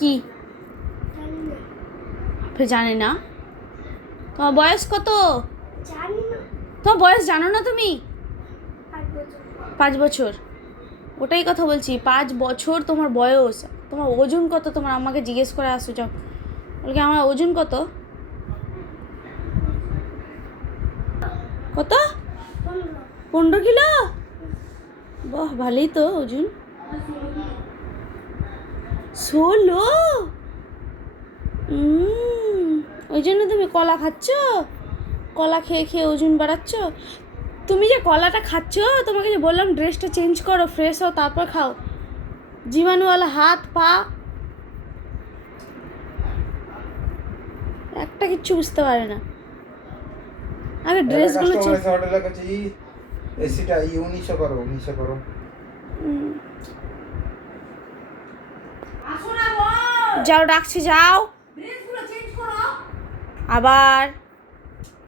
কি জানি না? তোমার বয়স কত? তোমার বয়স জানো না তুমি? 5 বছর। ওটাই কথা বলছি, 5 বছর তোমার বয়স। তোমার ওজন কত? তোমার আমাকে জিজ্ঞেস করে আসছো যাও, বলকে আমার ওজন কত? কত? 15 কিলো? বাহ, ভালোই তো ওজন। 16? ওই জন্য তুমি কলা খাচ্ছ? কলা খেয়ে খেয়ে ওজন বাড়াচ্ছ? তুমি যে কলাটা খাচ্ছ, তোমাকে যে বললাম ড্রেসটা চেঞ্জ করো, ফ্রেশ হও, তারপর খাও। জীবাণুওয়ালা হাত পা, একটা কিচ্ছু বুঝতে পারে না। আগে ড্রেসগুলো এসিটা 1900 করো, 1900 করো। যাও, ডাকছি, যাও আবার।